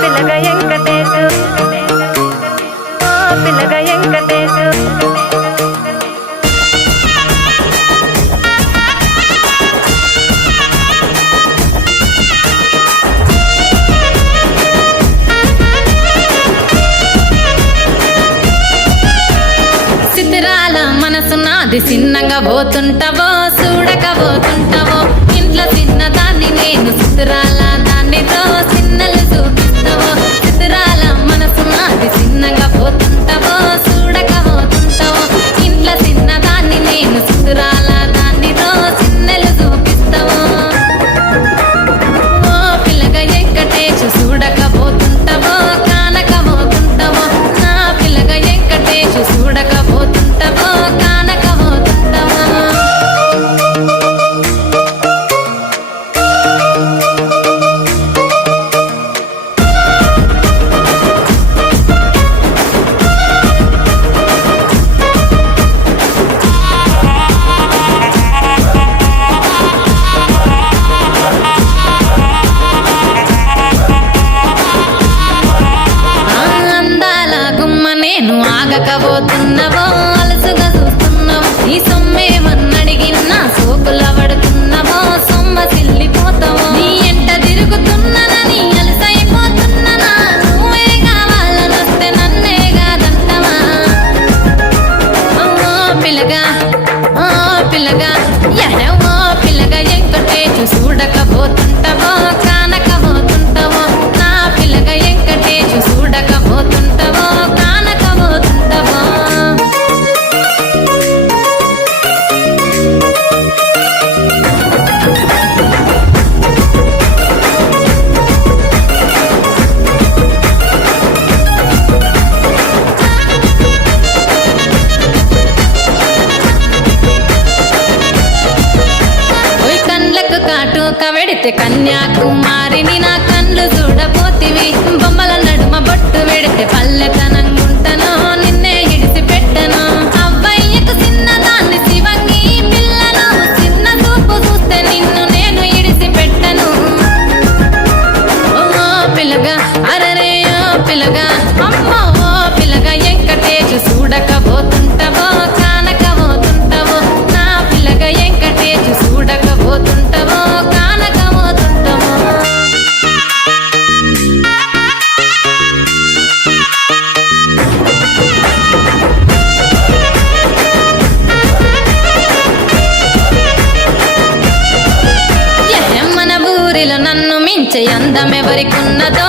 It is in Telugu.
పిల్లగా వెంకటేశు పిల్లగా వెంకటేశు మనసున్నది చిన్నగా పోతుంటావో చూడకపోతుంటావో ఇంట్లో చిన్నదాన్ని నేను చిత్రాల దాన్నితో చిన్నలు చూపిస్తావో చిత్రాల మనసున్నది చిన్నగా పోతుంటావో చూడకపోతుంటావో ఇంట్లో చిన్నదాన్ని నేను చిత్రాల దాన్నితో చిన్నలు చూపిస్తావో ఓ పిల్లగా వెంకటేశు చూడకపోతుంటావో కానకపోతుంటావో నా పిల్లగా వెంకటేశు చూడకపోతుంటావో ఆగకపోతున్నావో అలసుగా చూస్తున్నావో ఈ సొమ్మేమన్నడిగినా సోకుల పడుతున్నావో సొమ్మ సిల్లిపోతావో నీ ఎంట తిరుగుతున్నానని అలసైపోతున్నానా నువ్వే కావాలని వస్తే నన్నే కాదంటవా ఓ పిల్లగా ఓ పిల్లగా ఓ పిల్లగా వెంకటేశు చూడకపోతుంటావో కానకపోతుంటావో నా పిల్లగా వెంకటేశు చూడకపోతుంటావో వెడితే కన్యాకుమారిని నా కళ్ళు చూడబోతివి బొమ్మల నడుమ బొట్టు వెడితే పల్లెతనంగుంటను నిన్నే ఇడిసి పెట్టను అబ్బాయికు చిన్నదాన్ని శివంగి పిల్లను చిన్న చూపు చూస్తే నిన్ను నేను ఇడిసి పెట్టను ఓ పిల్లగా అరరే ఓ పిల్లగా అమ్మో ఓ పిల్లగా వెంకటేశు చూడకపోతుంటావో కానకపోతుంటావో నా పిల్లగా వెంకటేశు చూడకపోతుంటావో నన్ను మించే అందమెవరికున్నదో